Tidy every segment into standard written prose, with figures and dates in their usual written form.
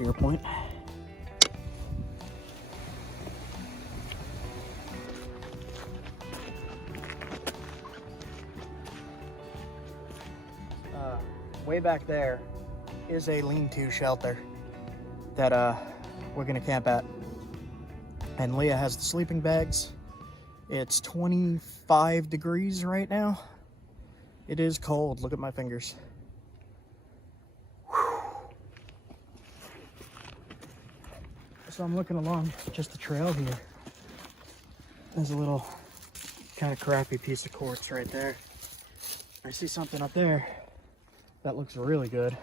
spear point. Way back there is a lean-to shelter that we're gonna camp at. And Leah has the sleeping bags. It's 25 degrees right now. It is cold. Look at my fingers. Whew. So I'm looking along just the trail here. There's a little kind of crappy piece of quartz right there. I see something up there that looks really good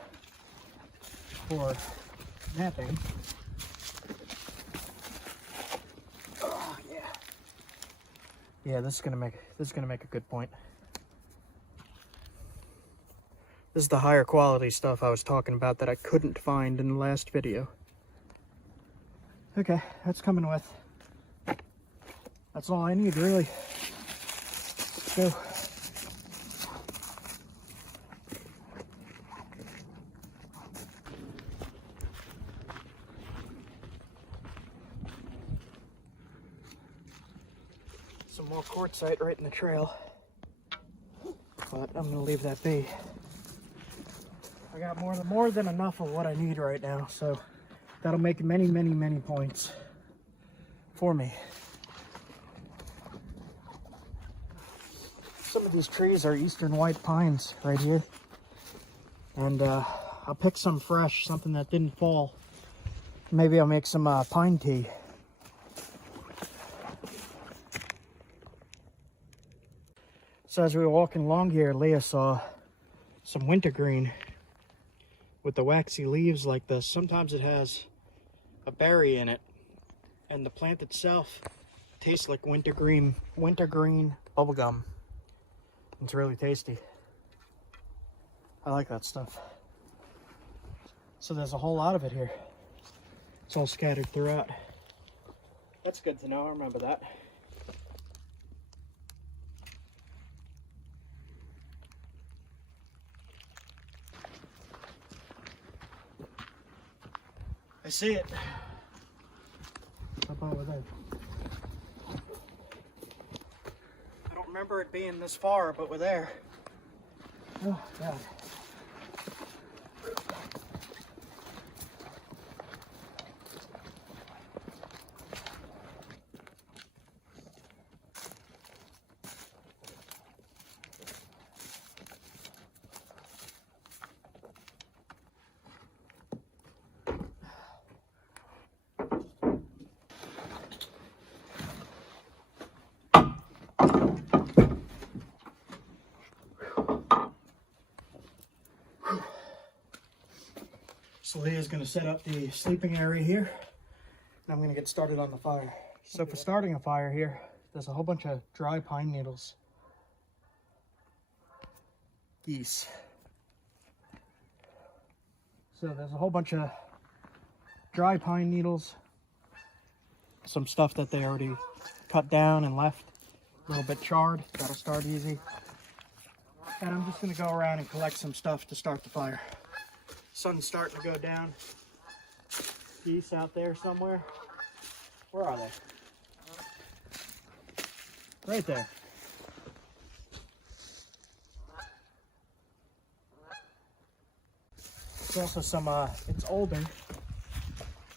for napping. Oh yeah. Yeah, this is gonna make a good point. This is the higher quality stuff I was talking about that I couldn't find in the last video. Okay, that's coming with. That's all I need, really. Let's go. Some more quartzite right in the trail, but I'm gonna leave that be. I got more than enough of what I need right now, so that'll make many points for me. Some of these trees are eastern white pines right here, and I'll pick some fresh, something that didn't fall. Maybe I'll make some pine tea. So as we were walking along here, Leah saw some wintergreen with the waxy leaves like this. Sometimes it has a berry in it, and the plant itself tastes like wintergreen bubblegum. It's really tasty. I like that stuff. So there's a whole lot of it here. It's all scattered throughout. That's good to know. I remember that. I see it. Up over there. I don't remember it being this far, but we're there. Oh, God. So Leah's going to set up the sleeping area here, and I'm going to get started on the fire. So for starting a fire here, there's a whole bunch of dry pine needles. Geese. So there's a whole bunch of dry pine needles, some stuff that they already cut down and left, a little bit charred. That'll start easy. And I'm just going to go around and collect some stuff to start the fire. Sun's starting to go down. Geese out there somewhere. Where are they? Right there. There's also some, it's older,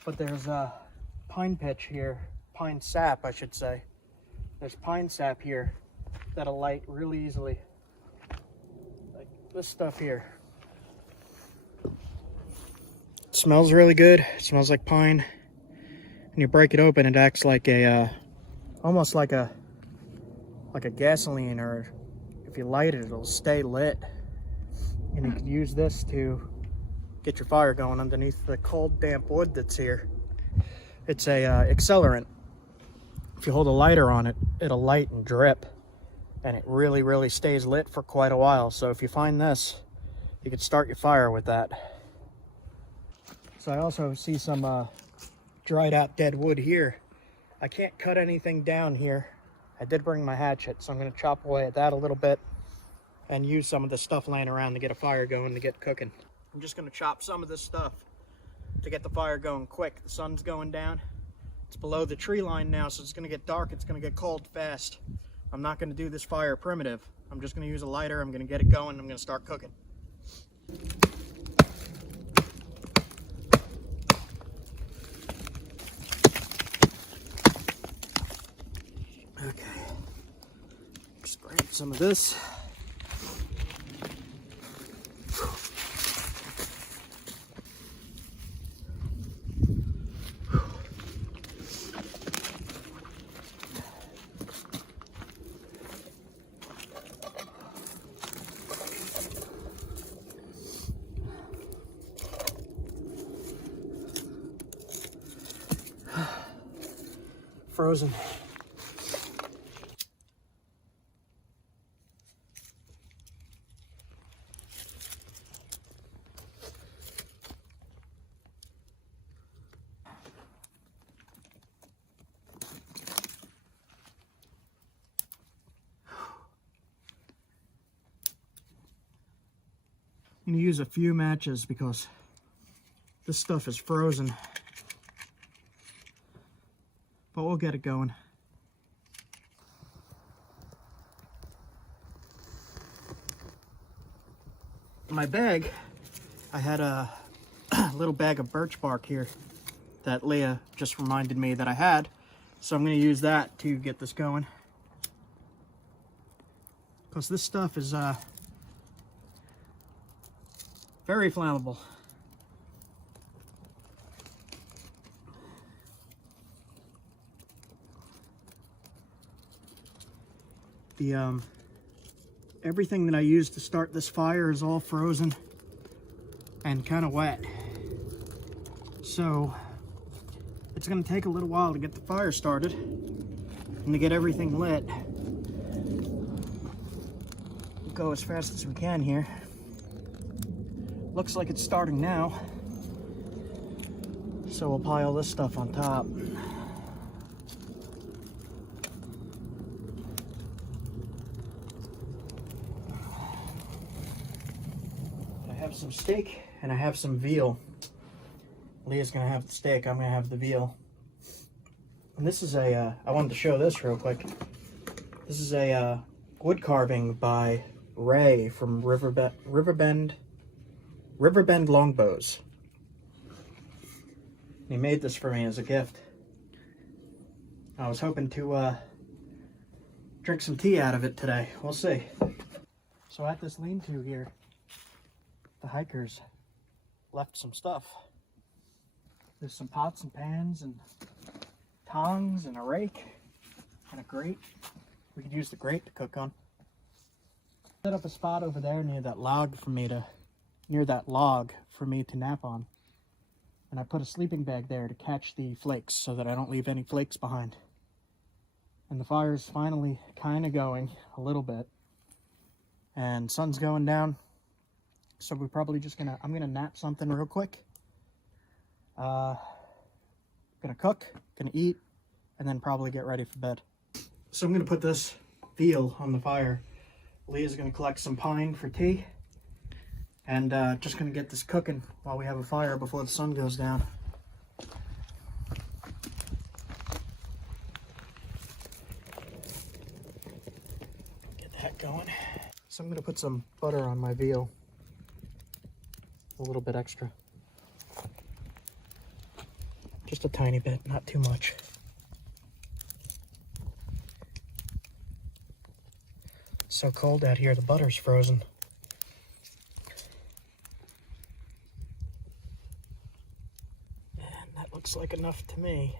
but there's pine pitch here. Pine sap, I should say. There's pine sap here that'll light really easily. Like this stuff here. It smells really good. It smells like pine. When you break it open, it acts like a, almost like a gasoline, or if you light it, it'll stay lit. And you could use this to get your fire going underneath the cold, damp wood that's here. It's a accelerant. If you hold a lighter on it, it'll light and drip. And it really stays lit for quite a while. So if you find this, you could start your fire with that. So I also see some dried out dead wood here. I can't cut anything down here. I did bring my hatchet, so I'm going to chop away at that a little bit and use some of the stuff laying around to get a fire going, to get cooking. I'm just going to chop some of this stuff to get the fire going quick. The sun's going down. It's below the tree line now, so it's gonna get dark. It's gonna get cold fast. I'm not gonna do this fire primitive. I'm just gonna use a lighter. I'm gonna get it going. I'm gonna start cooking. Okay, just grab some of this. Frozen. I'm gonna use a few matches because this stuff is frozen. But we'll get it going. In my bag, I had a little bag of birch bark here that Leah just reminded me that I had. So I'm going to use that to get this going. Because this stuff is very flammable. The everything that I used to start this fire is all frozen and kind of wet. So it's going to take a little while to get the fire started and to get everything lit. We'll go as fast as we can here. Looks like it's starting now. So we'll pile this stuff on top. I have some steak and I have some veal. Leah's gonna have the steak, I'm gonna have the veal. And this is a, I wanted to show this real quick. This is a wood carving by Ray from Riverbend Longbows. He made this for me as a gift. I was hoping to drink some tea out of it today. We'll see. So at this lean-to here, the hikers left some stuff. There's some pots and pans and tongs and a rake and a grate. We could use the grate to cook on. Set up a spot over there near that log for me to nap on. And I put a sleeping bag there to catch the flakes so that I don't leave any flakes behind. And the fire's finally kind of going a little bit. And sun's going down. So we're probably just I'm gonna nap something real quick. Gonna cook, gonna eat, and then probably get ready for bed. So I'm gonna put this veal on the fire. Leah's gonna collect some pine for tea. And just gonna get this cooking while we have a fire before the sun goes down. Get that going. So I'm gonna put some butter on my veal. A little bit extra. Just a tiny bit, not too much. It's so cold out here, the butter's frozen. And that looks like enough to me.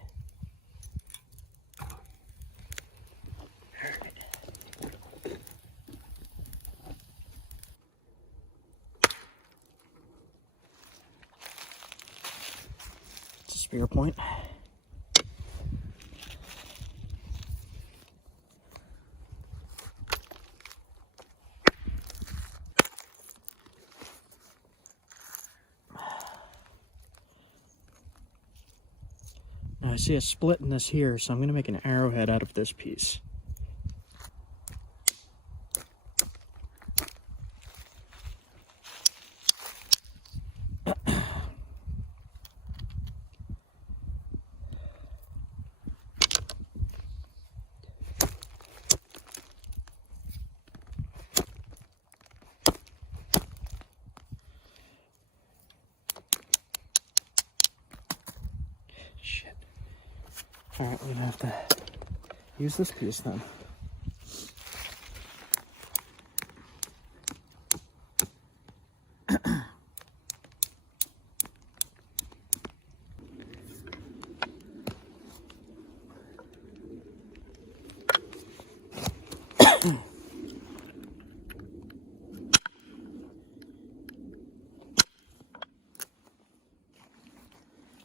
Spear point. Now I see a split in this here, so I'm going to make an arrowhead out of this piece. Alright, we're gonna have to use this piece then.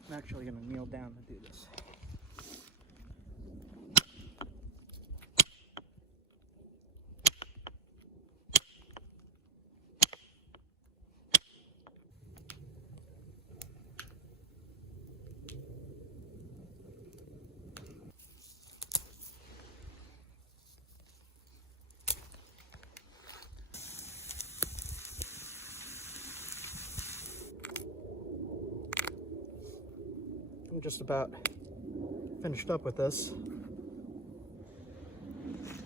I'm actually going to kneel down to do this. I'm just about finished up with this.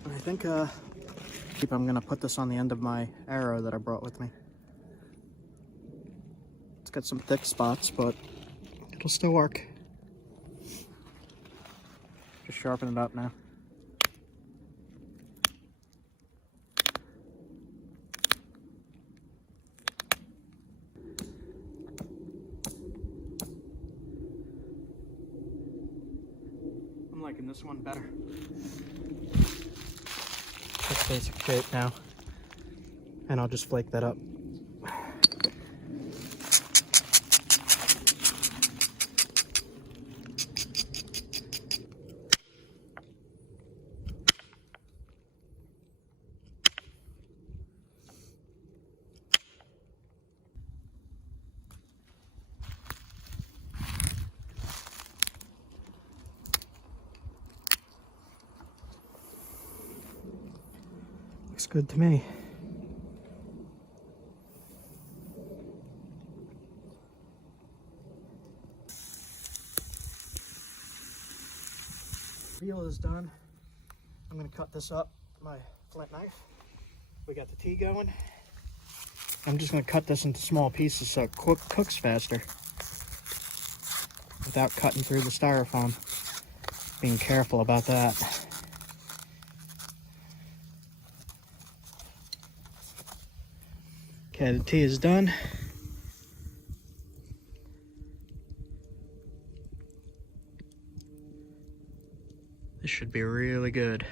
I think I'm gonna put this on the end of my arrow that I brought with me. It's got some thick spots, but it'll still work. Just sharpen it up now. I'm liking this one better. It's basic shape now. And I'll just flake that up. Looks good to me. Reel is done. I'm going to cut this up with my flint knife. We got the tea going. I'm just going to cut this into small pieces so it cooks faster without cutting through the styrofoam. Being careful about that. Okay, the tea is done. This should be really good.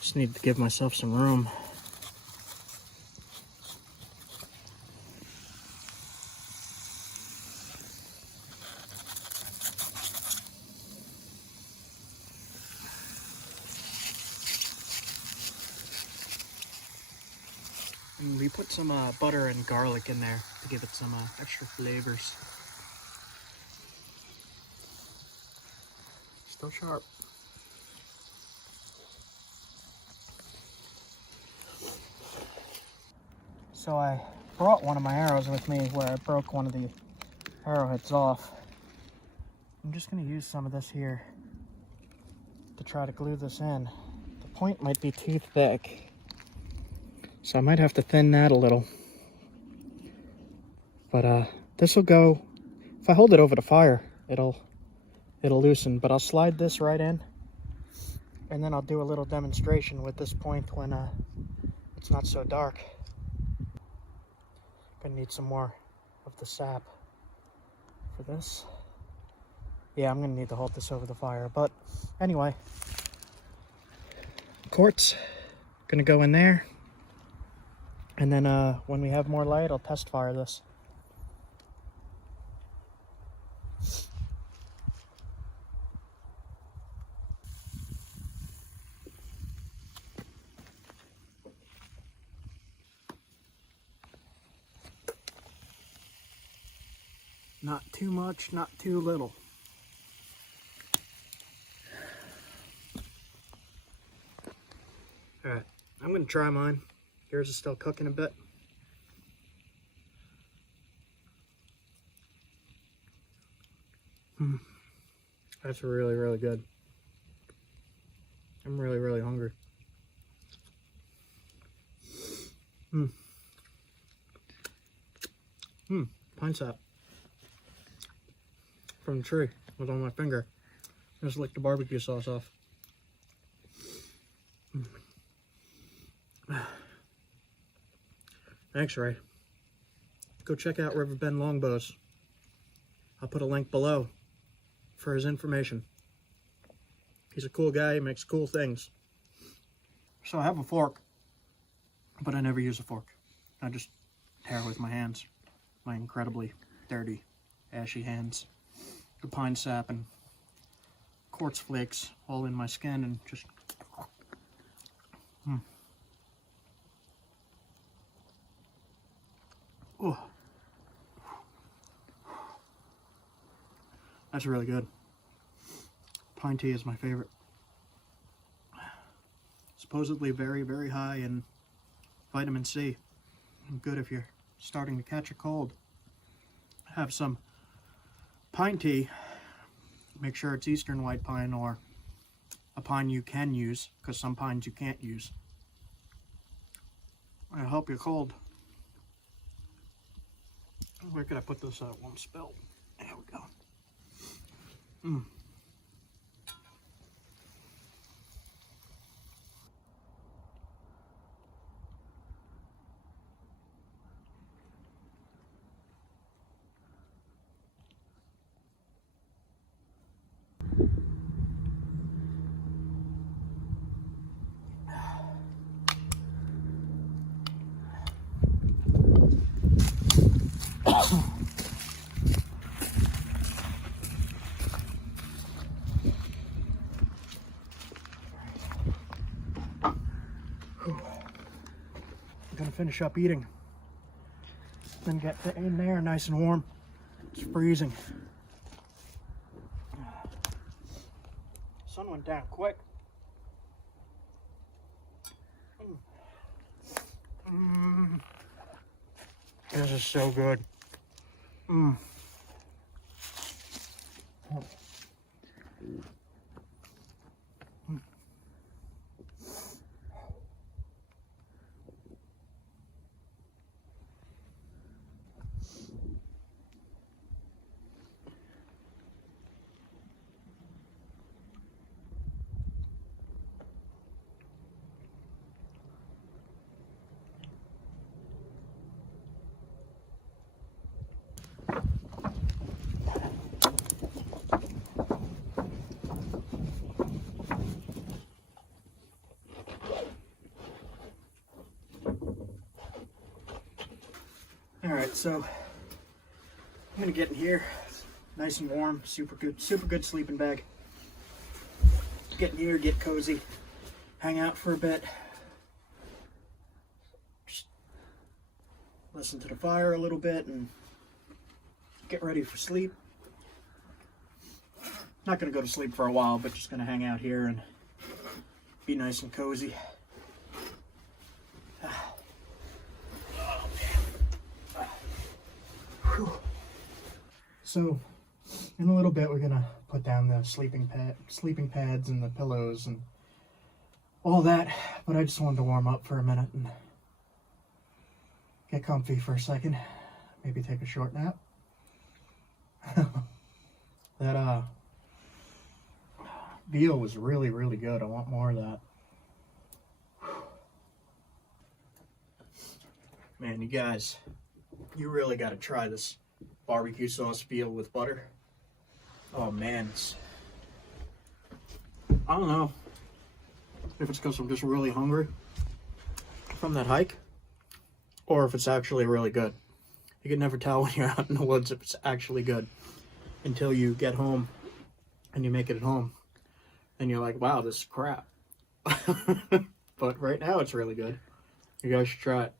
Just need to give myself some room. And we put some butter and garlic in there to give it some extra flavors. Still sharp. So I brought one of my arrows with me where I broke one of the arrowheads off. I'm just going to use some of this here to try to glue this in. The point might be too thick, so I might have to thin that a little. But this will go, if I hold it over the fire, it'll loosen, but I'll slide this right in, and then I'll do a little demonstration with this point when it's not so dark. Gonna need some more of the sap for this. Yeah, I'm gonna need to hold this over the fire, but anyway, quartz gonna go in there, and then when we have more light, I'll test fire this. Not too much, not too little. gonna try mine. Yours is still cooking a bit. That's really, really good. I'm really, really hungry. Pine sap from the tree was on my finger. Just licked the barbecue sauce off. Thanks, Ray. Go check out Riverbend Longbows. I'll put a link below for his information. He's a cool guy, he makes cool things. So I have a fork, but I never use a fork. I just tear with my hands. My incredibly dirty, ashy hands. The pine sap and quartz flakes all in my skin and just... Oh. That's really good. Pine tea is my favorite. Supposedly very, very high in vitamin C. Good if you're starting to catch a cold. Have some pine tea. Make sure it's eastern white pine or a pine you can use, because some pines you can't use. It'll help you cold. Where could I put this so it won't spill? There we go. I'm gonna finish up eating, then get in there nice and warm. It's freezing. Sun went down quick. This is so good. Alright, so I'm gonna get in here, nice and warm, super good sleeping bag. Get in here, get cozy, hang out for a bit, just listen to the fire a little bit and get ready for sleep. Not gonna go to sleep for a while, but just gonna hang out here and be nice and cozy. So, in a little bit, we're gonna put down the sleeping pads and the pillows and all that. But I just wanted to warm up for a minute and get comfy for a second. Maybe take a short nap. That veal was really, really good. I want more of that. Man, you guys, you really got to try this barbecue sauce veal with butter. Oh man, I don't know if it's because I'm just really hungry from that hike or if it's actually really good. You can never tell when you're out in the woods if it's actually good until you get home and you make it at home and you're like, wow, this is crap. But right now it's really good. You guys should try it.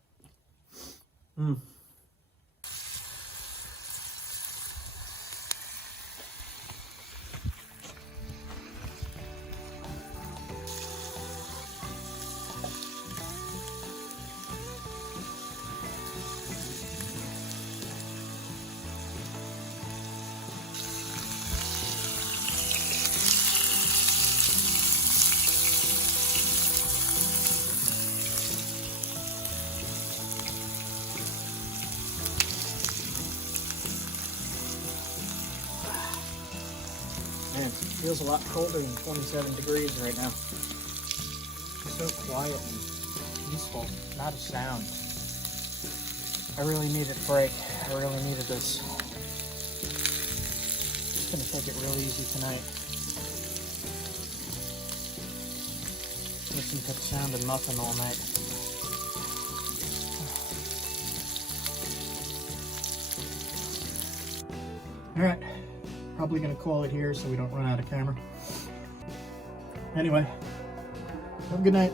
Man, it feels a lot colder than 27 degrees right now. So quiet and peaceful, not a sound. I really needed a break. I really needed this. Just gonna take it real easy tonight. Listen to the sound of nothing all night. Alright, probably gonna call it here so we don't run out of camera. Anyway, have a good night.